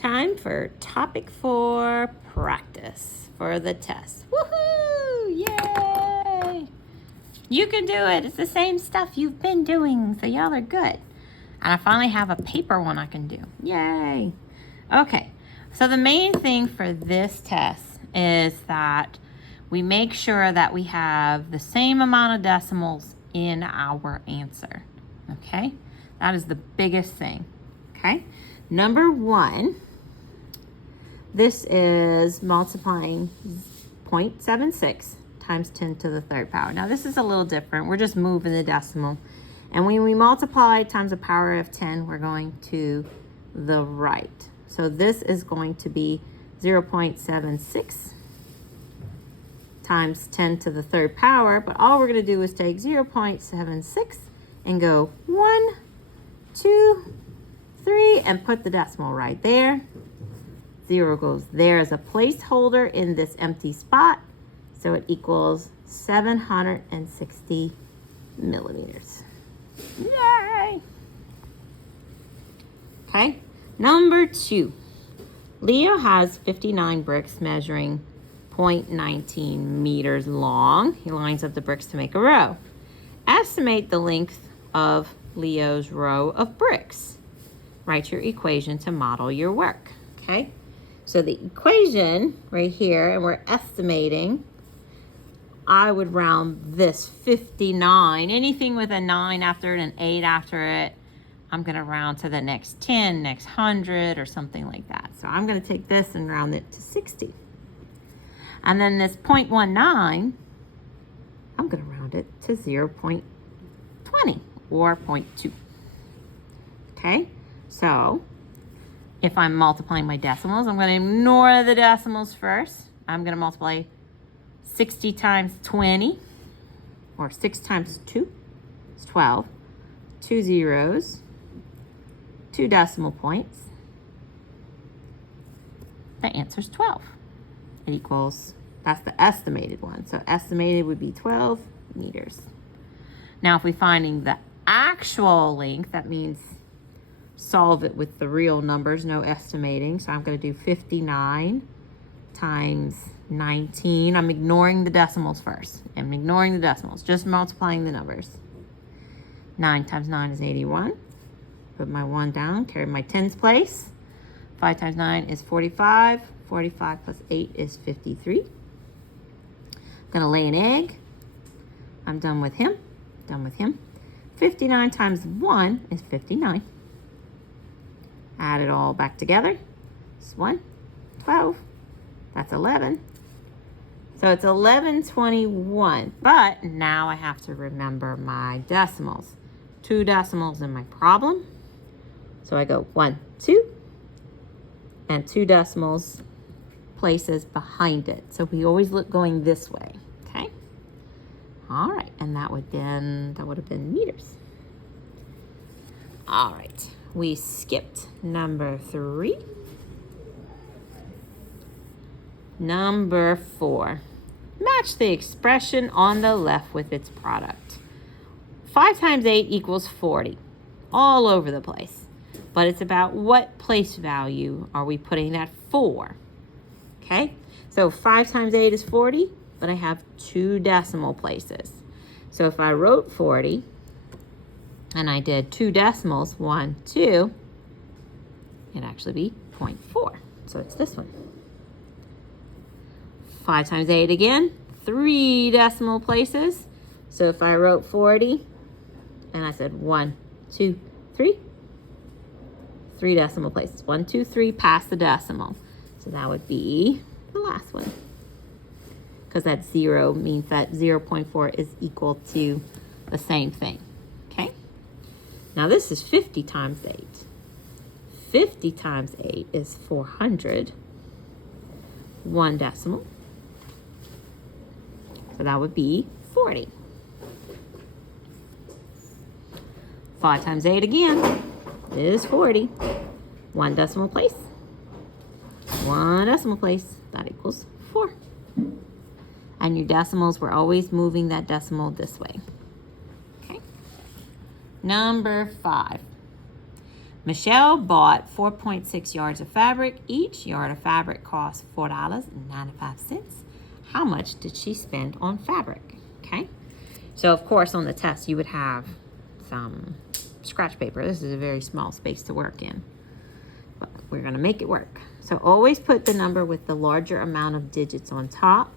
Time for topic 4 practice for the test. Woohoo! Yay! You can do it. It's the same stuff you've been doing, so y'all are good. And I finally have a paper one I can do. Yay! Okay, so the main thing for this test is that we make sure that we have the same amount of decimals in our answer. Okay, that is the biggest thing. Okay, number 1, this is multiplying 0.76 times 10 to the third power. Now this is a little different. We're just moving the decimal. And when we multiply times the power of 10, we're going to the right. So this is going to be 0.76 times 10 to the third power. But all we're going to do is take 0.76 and go 1, 2, 3, and put the decimal right there. 0 goes there as a placeholder in this empty spot. So it equals 760 millimeters. Yay! Okay, number 2. Leo has 59 bricks measuring 0.19 meters long. He lines up the bricks to make a row. Estimate the length of Leo's row of bricks. Write your equation to model your work. Okay, so the equation right here, and we're estimating, I would round this 59. Anything with a 9 after it and 8 after it, I'm going to round to the next 10, next 100, or something like that. So I'm going to take this and round it to 60. And then this 0.19, I'm going to round it to 0.20 or 0.2. Okay, so if I'm multiplying my decimals, I'm going to ignore the decimals first. I'm going to multiply 60 times 20, or 6 times 2 is 12. 2 zeros, 2 decimal points. The answer is 12. It equals, that's the estimated one. So estimated would be 12 meters. Now if we're finding the actual length, that means solve it with the real numbers, no estimating. So I'm going to do 59 times 19. I'm ignoring the decimals first. I'm ignoring the decimals, just multiplying the numbers. 9 times 9 is 81. Put my 1 down, carry my tens place. 5 times 9 is 45. 45 plus 8 is 53. I'm going to lay an egg. I'm done with him. Done with him. 59 times 1 is 59. Add it all back together. It's 1, 12. That's 11. So it's 1121. But now I have to remember my decimals. 2 decimals in my problem. So I go 1, 2, and 2 decimals places behind it. So we always look going this way. Okay. All right, and that would have been meters. All right, we skipped number 3. Number 4. Match the expression on the left with its product. 5 times 8 equals 40. All over the place. But it's about what place value are we putting that for? Okay, so 5 times 8 is 40, but I have 2 decimal places. So if I wrote 40, and I did 2 decimals, 1, 2, it'd actually be 0.4. So it's this one. 5 times 8 again, 3 decimal places. So if I wrote 40, and I said 1, 2, 3, 3 decimal places. 1, 2, 3 past the decimal. So that would be the last one. Because that 0 means that 0.4 is equal to the same thing. Okay? Now this is 50 times 8. 50 times 8 is 400. 1 decimal. So that would be 40. 5 times 8 again is 40. 1 decimal place. 1 decimal place. That equals 4. And your decimals, we're always moving that decimal this way. Okay. Number 5. Michelle bought 4.6 yards of fabric. Each yard of fabric cost $4.95. How much did she spend on fabric? Okay. So, of course, on the test, you would have some scratch paper. This is a very small space to work in. But we're going to make it work. So, always put the number with the larger amount of digits on top.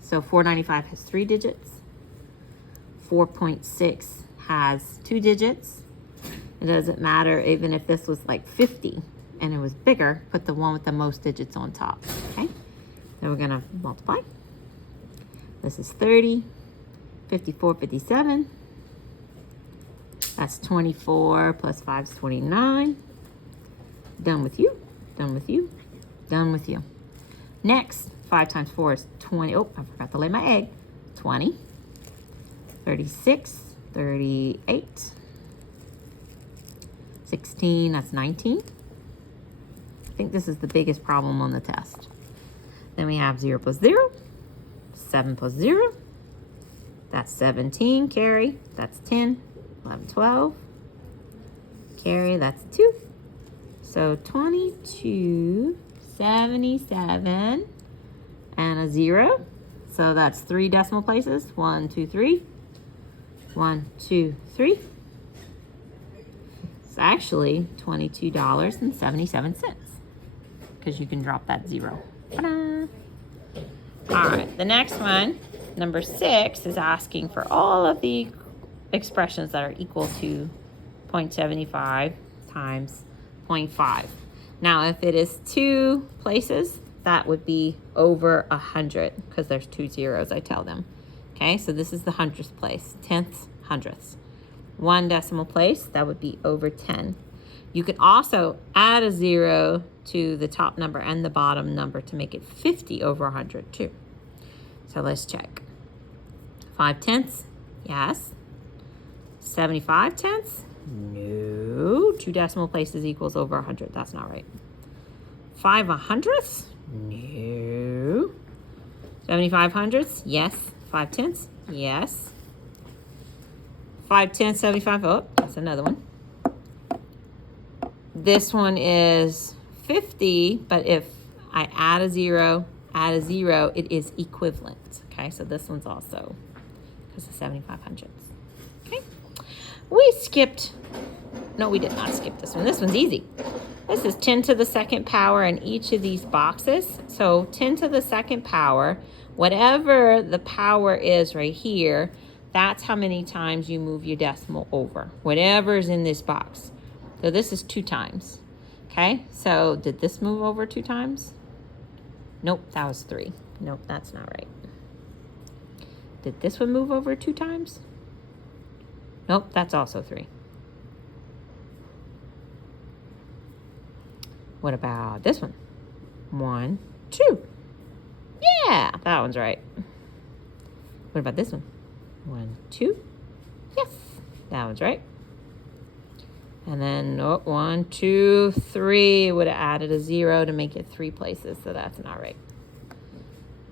So, 495 has 3 digits. 4.6 has 2 digits. It doesn't matter even if this was like 50 and it was bigger, put the one with the most digits on top, okay? Then we're gonna multiply. This is 30, 54, 57. That's 24 plus 5 is 29. Done with you, done with you, done with you. Next, 5 times 4 is 20. Oh, I forgot to lay my egg. 20, 36, 38. 16, that's 19. I think this is the biggest problem on the test. Then we have 0 plus 0, 7 plus 0, that's 17, carry, that's 10, 11, 12, carry, that's 2. So 22, 77, and a 0. So that's 3 decimal places, 1, 2, 3, 1, 2, 3. It's actually $22.77 because you can drop that 0. Ta-da! All right, the next one, number 6, is asking for all of the expressions that are equal to 0.75 times 0.5. Now, if it is 2 places, that would be over 100 because there's 2 zeros, I tell them. Okay, so this is the hundredths place, tenths, hundredths. 1 decimal place, that would be over 10. You can also add a 0 to the top number and the bottom number to make it 50 over 100 too. So let's check. 5 tenths, yes. 75 tenths, no. 2 decimal places equals over 100, that's not right. 5 hundredths, no. 75 hundredths, yes. 5 tenths, yes. 5 tenths, 75, oh, that's another one. This one is 50, but if I add a 0, it is equivalent. Okay, so this one's also because of 75 hundredths. Okay, we skipped, no, we did not skip this one. This one's easy. This is 10 to the second power in each of these boxes. So 10 to the second power, whatever the power is right here, that's how many times you move your decimal over, whatever's in this box. So this is 2 times, okay? So did this move over 2 times? Nope, that was 3. Nope, that's not right. Did this one move over 2 times? Nope, that's also 3. What about this one? 1, 2. Yeah, that one's right. What about this one? 1, 2. Yes, that one's right. And then 1, 2, 3 would have added a 0 to make it 3 places, so that's not right.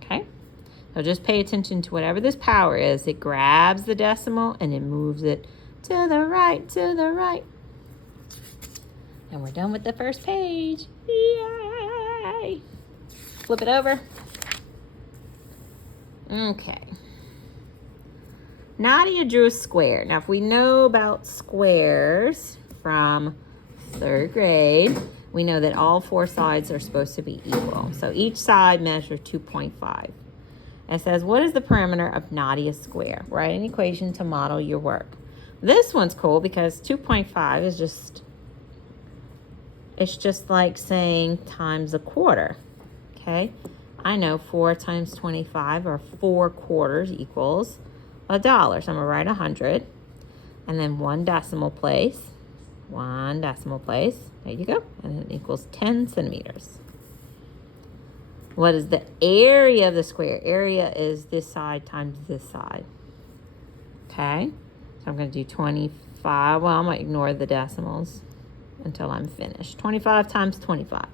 Okay, so just pay attention to whatever this power is. It grabs the decimal and it moves it to the right, to the right. And we're done with the first page. Yay! Flip it over. Okay. Nadia drew a square. Now, if we know about squares from 3rd grade, we know that all 4 sides are supposed to be equal. So each side measures 2.5. It says, what is the perimeter of Nadia's square? Write an equation to model your work. This one's cool because 2.5 is just, it's just like saying times a quarter, okay? I know 4 times 25 or 4 quarters equals $1. So I'm gonna write 100 and then 1 decimal place, 1 decimal place, there you go, and it equals 10 centimeters. What is the area of the square? Area is this side times this side, okay? So I'm gonna do 25, well, I'm gonna ignore the decimals until I'm finished. 25 times 25.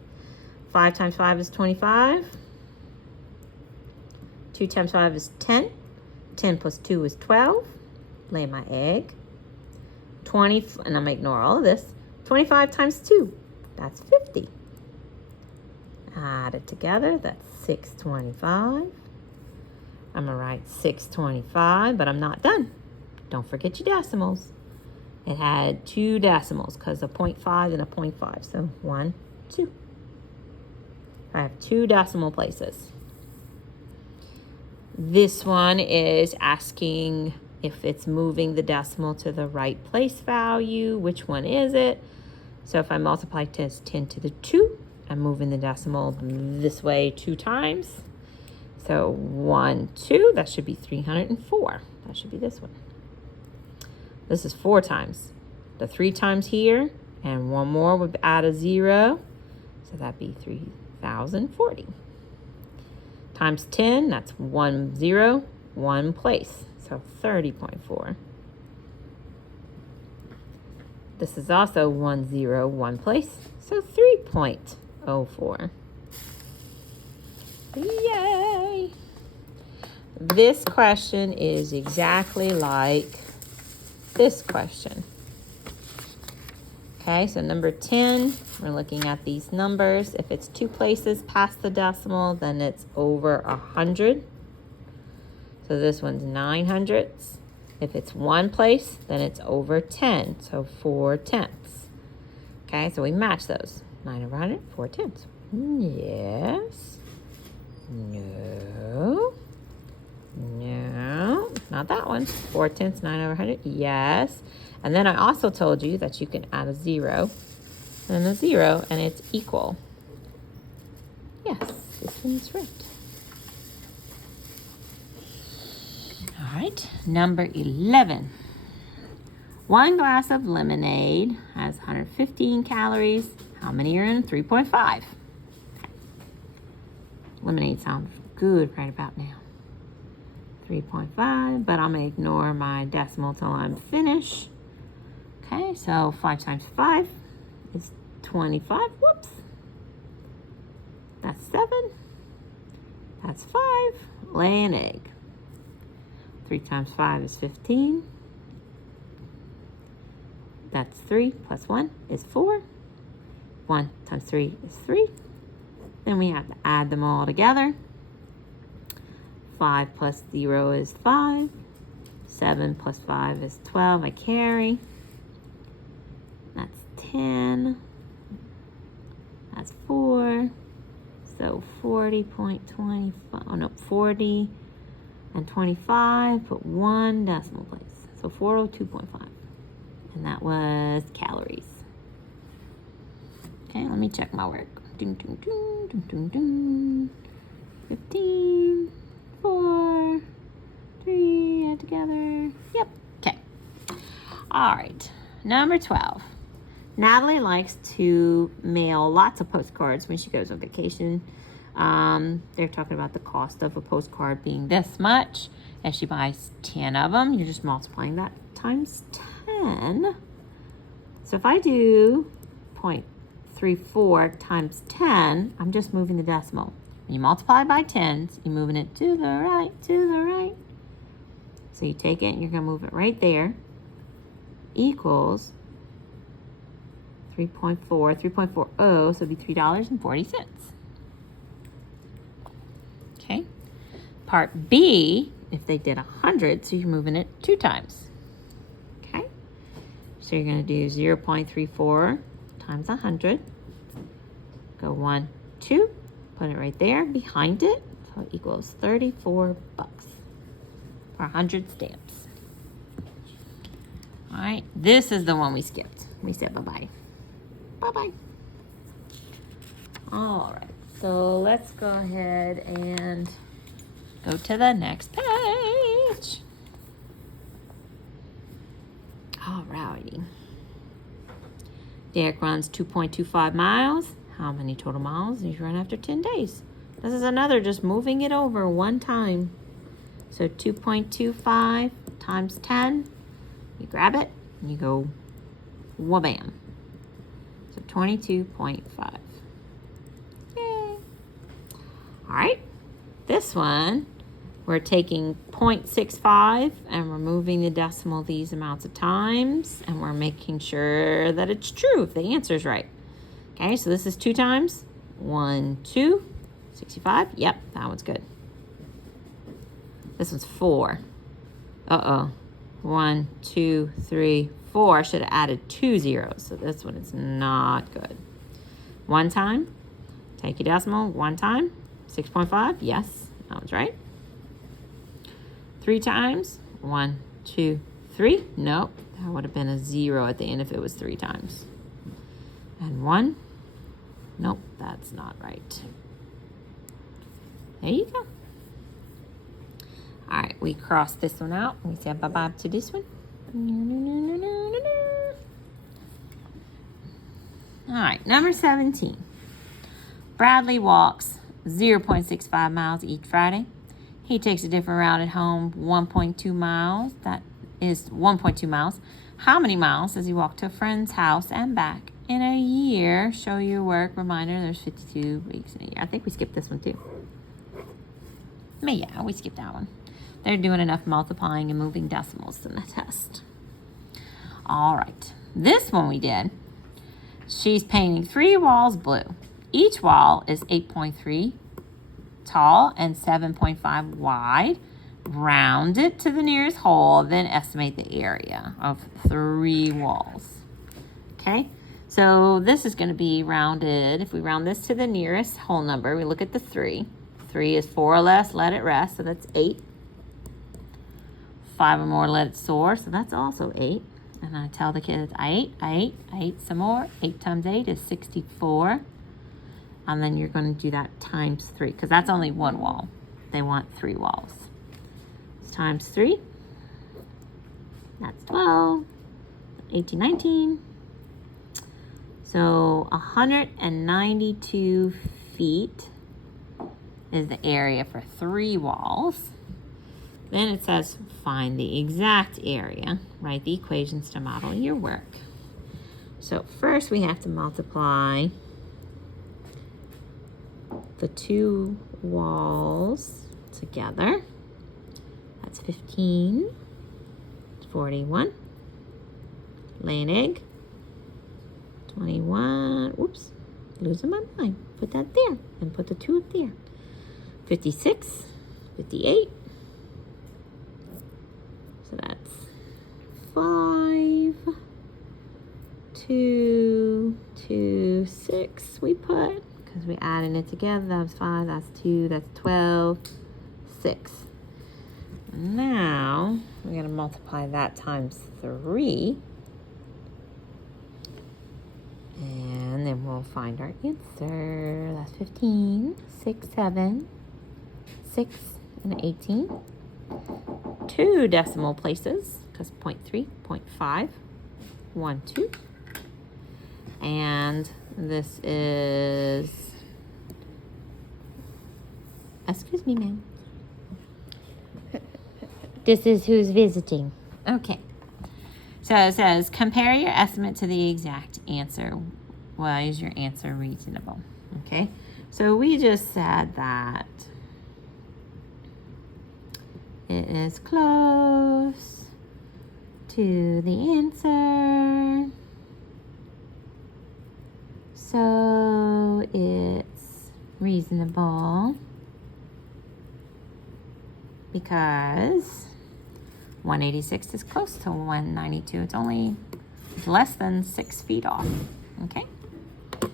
5 times 5 is 25. 2 times 5 is 10. 10 plus 2 is 12. Lay my egg. 20, and I'm going to ignore all of this. 25 times 2, that's 50. Add it together, that's 625. I'm going to write 625, but I'm not done. Don't forget your decimals. It had 2 decimals because a 0.5 and a 0.5. So 1, 2. I have 2 decimal places. This one is asking if it's moving the decimal to the right place value. Which one is it? So if I multiply 10 to the 2, I'm moving the decimal this way 2 times. So 1, 2, that should be 304. That should be this one. This is 4 times. The 3 times here, and one more would add a 0. So that'd be 3,040. Times 10, that's 1 0, 1 place. So 30.4. This is also 1 0, 1 place. So 3.04. Yay! This question is exactly like this question. Okay, so number 10, we're looking at these numbers. If it's 2 places past the decimal, then it's over 100. So this one's 900ths. If it's 1 place, then it's over 10, so 4/10. Okay, so we match those. 9 over 100, 4/10. Yes. No. No, not that one. 4/10, 9 over 100. Yes. And then I also told you that you can add a 0 and a 0, and it's equal. Yes, this one's right. All right, number 11. 1 glass of lemonade has 115 calories. How many are in 3.5? Lemonade sounds good right about now. 3.5, but I'm going to ignore my decimal till I'm finished. Okay, so 5 times 5 is 25. Whoops. That's 7. That's 5. Lay an egg. 3 times 5 is 15. That's 3 plus 1 is 4. 1 times 3 is 3. Then we have to add them all together. 5 plus 0 is 5. 7 plus 5 is 12. I carry. That's 10. That's 4. So 40.25. Oh no, 40 and 25. Put 1 decimal place. So 402.5. And that was calories. Okay, let me check my work. 15, 4, 3, add together. Yep, okay. All right, number 12. Natalie likes to mail lots of postcards when she goes on vacation. They're talking about the cost of a postcard being this much. If she buys 10 of them, you're just multiplying that times 10. So if I do 0.34 times 10, I'm just moving the decimal. When you multiply by 10s, you're moving it to the right, to the right. So you take it and you're going to move it right there. Equals 3.40, so it'd be $3.40. Okay. Part B, if they did 100, so you're moving it 2 times. Okay. So you're going to do 0.34 times 100. Go 1, 2. Put it right there behind it. So it equals $34 for 100 stamps. All right. This is the one we skipped. We said bye-bye. Bye-bye. All right. So let's go ahead and go to the next page. All righty. Derek runs 2.25 miles. How many total miles did you run after 10 days? This is another just moving it over 1 time. So 2.25 times 10. You grab it and you go wha-bam. So 22.5. Yay. All right. This one We're taking 0.65 and we're moving the decimal these amounts of times, and we're making sure that it's true if the answer is right. Okay, so this is 2 times. 1, 2, 65. Yep, that one's good. This one's 4. Uh-oh. 1, 2, 3, 4. I should have added 2 zeros, so this one is not good. 1 time. Take your decimal. 1 time. 6.5. Yes, that one's right. 3 times. 1, 2, 3. Nope, that would have been a 0 at the end if it was 3 times. And 1. Nope, that's not right. There you go. All right, we cross this one out. We say bye-bye to this one. All right, number 17. Bradley walks 0.65 miles each Friday. He takes a different route at home, 1.2 miles. That is 1.2 miles. How many miles does he walk to a friend's house and back in a year? Show your work. Reminder, there's 52 weeks in a year. I think we skipped this one too. But yeah, we skipped that one. They're doing enough multiplying and moving decimals in the test. All right, this one we did. She's painting 3 walls blue. Each wall is 8.3 tall and 7.5 wide. Round it to the nearest hole, then estimate the area of 3 walls. Okay, so this is going to be rounded. If we round this to the nearest whole number, we look at the 3. 3 is 4 or less, let it rest, so that's 8. 5 or more, let it soar, so that's also 8. And I tell the kids, I ate some more. 8 times 8 is 64. And then you're going to do that times 3, because that's only 1 wall. They want 3 walls. It's times 3. That's 12. 18, 19. So 192 feet is the area for 3 walls. Then it says find the exact area. Write the equations to model your work. So first we have to multiply the 2 walls together. That's 15. 41. Lay an egg. 21. Oops, losing my mind. Put that there and put the 2 up there. 56. 58. So that's 5, 2, 2, 6 we put, because we added it together. That's 5, that's 2, that's 12, 6. Now, we're going to multiply that times 3. And then we'll find our answer. That's 15, 6, 7, 6, and 18. 2 decimal places, because 0.3, 0.5, 1, 2. And this is, excuse me, ma'am. This is who's visiting. Okay. So it says, compare your estimate to the exact answer. Why is your answer reasonable? Okay. So we just said that it is close to the answer. So it's reasonable because 186 is close to 192. It's only less than 6 feet off. Okay. All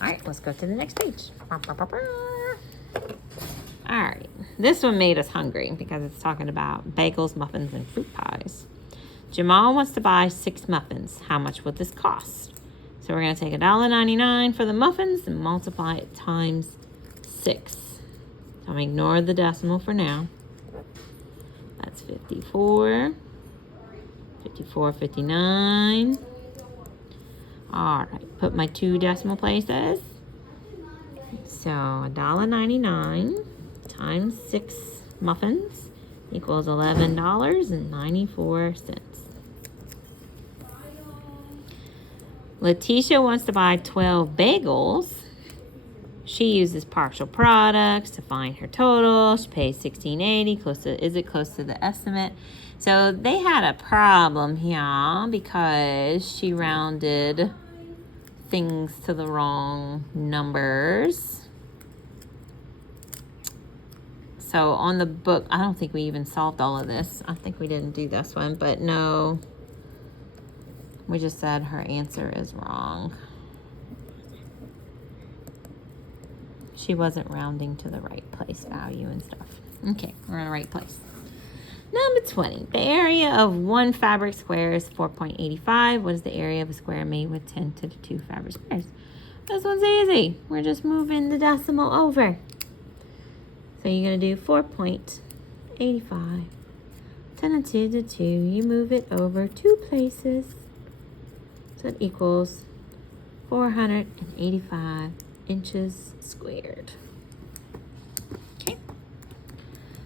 right, let's go to the next page. All right, this one made us hungry because it's talking about bagels, muffins, and fruit pies. Jamal wants to buy 6 muffins. How much would this cost? So we're going to take $1.99 for the muffins and multiply it times 6. So I'm going to ignore the decimal for now. That's 54, 54, 59. All right, put my 2 decimal places. So $1.99 times 6 muffins equals $11.94. Letitia wants to buy 12 bagels. She uses partial products to find her total. She pays $16.80. Is it close to the estimate? So they had a problem here because she rounded things to the wrong numbers. So on the book, I don't think we even solved all of this. I think we didn't do this one, but no. We just said her answer is wrong. She wasn't rounding to the right place value and stuff. Okay, we're in the right place. Number 20. The area of one fabric square is 4.85. What is the area of a square made with 10 to the 2 fabric squares? This one's easy. We're just moving the decimal over. So you're going to do 4.85. 10 to the 2. You move it over 2 places. So it equals 485 inches squared. Okay.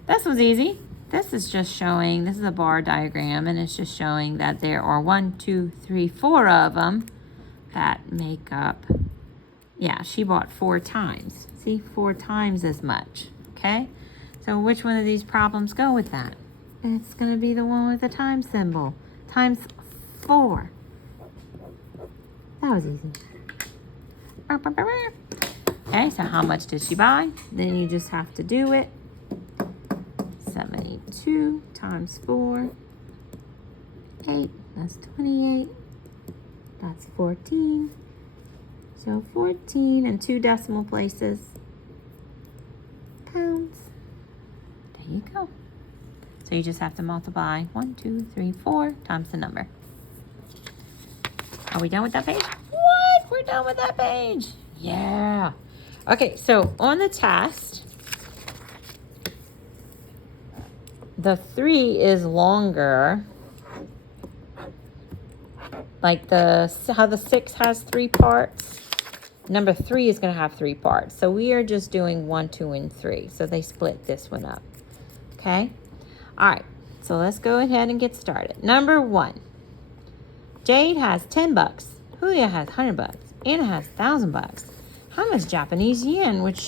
This was easy. This is just showing, this is a bar diagram, and it's just showing that there are 1, 2, 3, 4 of them that make up, yeah, she bought 4 times. See, 4 times as much, okay? So which one of these problems go with that? It's going to be the one with the time symbol, times 4. That was easy. Okay, so how much did she buy? Then you just have to do it. 72 times 4. 8, that's 28. That's 14. So 14 and 2 decimal places. Pounds. There you go. So you just have to multiply 1, 2, 3, 4 times the number. Are we done with that page? What? We're done with that page. Yeah. Okay, so on the test, the 3 is longer. Like how the 6 has 3 parts. Number 3 is going to have 3 parts. So we are just doing 1, 2, and 3. So they split this one up. Okay? All right. So let's go ahead and get started. Number 1. Jade has $10. Julia has $100. Anna has $1,000. How much Japanese yen would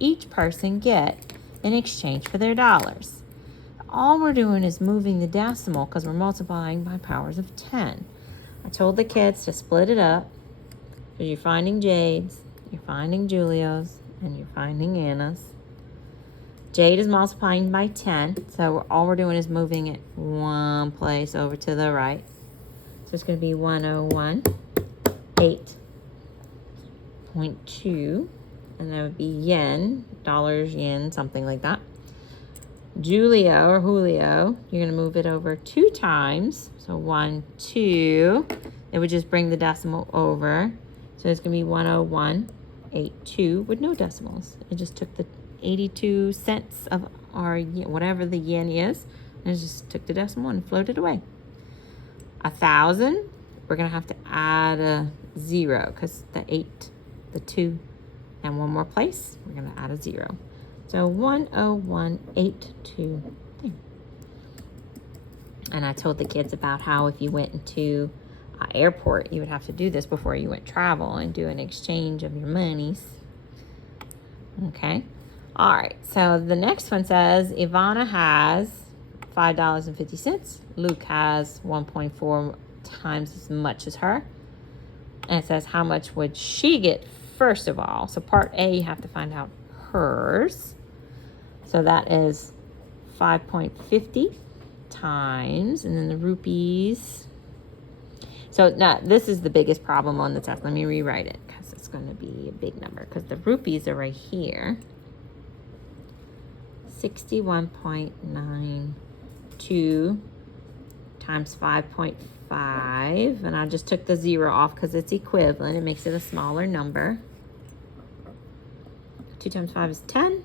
each person get in exchange for their dollars? All we're doing is moving the decimal because we're multiplying by powers of 10. I told the kids to split it up because you're finding Jade's, you're finding Julio's, and you're finding Anna's. Jade is multiplying by 10, so all we're doing is moving it one place over to the right. So it's going to be 101, 8.2, and that would be yen, dollars, yen, something like that. Julio or Julio, you're going to move it over 2 times. So 1, 2. It would just bring the decimal over. So it's going to be 101.82 with no decimals. It just took the 82 cents of our whatever the yen is, and it just took the decimal and floated away. 1,000, we're going to have to add a 0 because the 8, the 2, and one more place, we're going to add a 0. So 101.82. And I told the kids about how if you went into an airport, you would have to do this before you went travel and do an exchange of your monies. Okay. All right. So the next one says Ivana has $5.50. Luke has 1.4 times as much as her. And it says how much would she get first of all. So part A, you have to find out hers. So that is 5.50 times, and then the rupees. So now this is the biggest problem on the test. Let me rewrite it because it's going to be a big number because the rupees are right here. 61.92 times 5.5, and I just took the 0 off because it's equivalent. It makes it a smaller number. 2 times 5 is 10.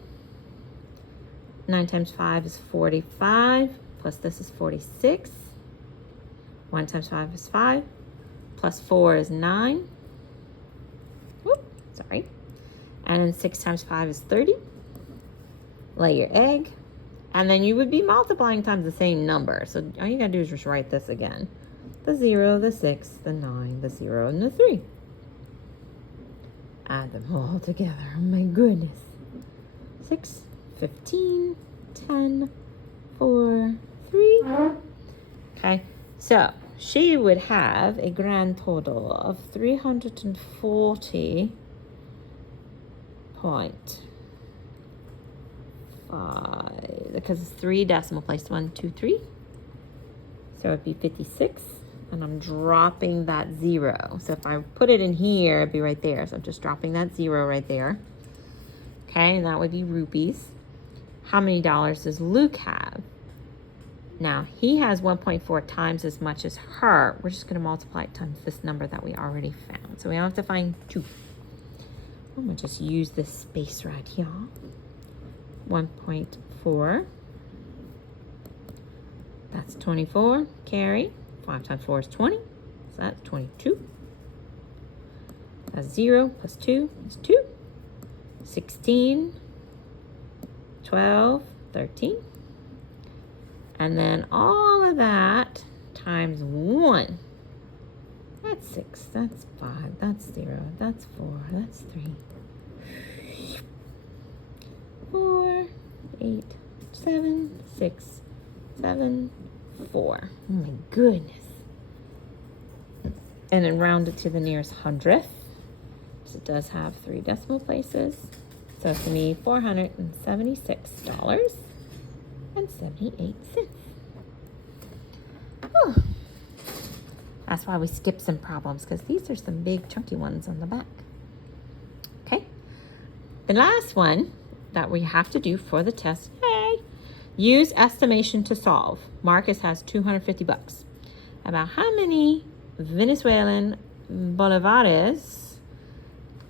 9 times 5 is 45, plus this is 46. 1 times 5 is 5, plus 4 is 9. Whoop, sorry. And then 6 times 5 is 30. Lay your egg. And then you would be multiplying times the same number. So all you gotta do is just write this again. The 0, the 6, the 9, the 0, and the 3. add them all together. Oh my goodness. 6, 15, 10, 4, 3. Okay, so she would have a grand total of 340.5, because it's 3 decimal places, 1, 2, 3. So it'd be 56, and I'm dropping that 0. So if I put it in here, it'd be right there. So I'm just dropping that 0 right there. Okay, and that would be rupees. How many dollars does Luke have? Now, he has 1.4 times as much as her. We're just going to multiply it times this number that we already found. So we don't have to find 2. I'm going to just use this space right here. 1.4. That's 24. Carry. 5 times 4 is 20. So that's 22. That's 0 plus 2 is 2. 16. 12. 13. And then all of that times 1. That's 6. That's 5. That's 0. That's 4. That's 3. 4, 8, 7, 6, 7, 4. Oh my goodness. And then round it to the nearest hundredth. So it does have 3 decimal places. So it's going to be $476.78. Oh. That's why we skip some problems, because these are some big chunky ones on the back. Okay. The last one that we have to do for the test, use estimation to solve. Marcus has 250 bucks. About how many Venezuelan bolivares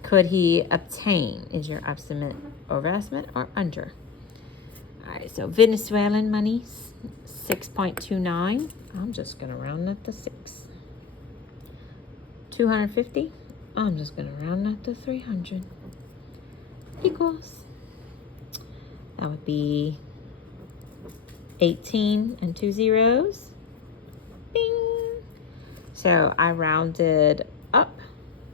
could he obtain? Is your estimate overestimate or under? All right, so Venezuelan money, 6.29. I'm just going to round that to 6. 250. I'm just going to round that to 300. Equals. That would be 18 and 2 zeros. Bing. So I rounded up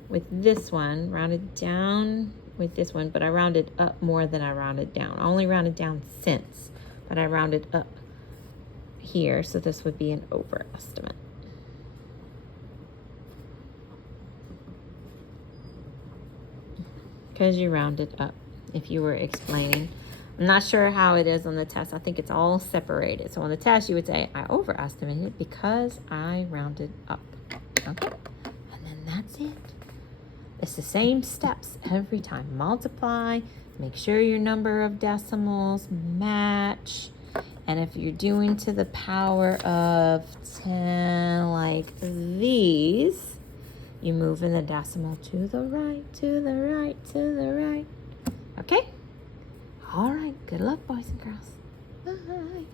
with this one, rounded down with this one, but I rounded up more than I rounded down. I only rounded down cents, but I rounded up here, so this would be an overestimate. Because you rounded up if you were explaining. I'm not sure how it is on the test. I think it's all separated. So on the test, you would say, I overestimated because I rounded up. Okay? And then that's it. It's the same steps every time. Multiply, make sure your number of decimals match. And if you're doing to the power of 10 like these, you move in the decimal to the right, to the right, to the right. Okay? All right. Good luck, boys and girls. Bye.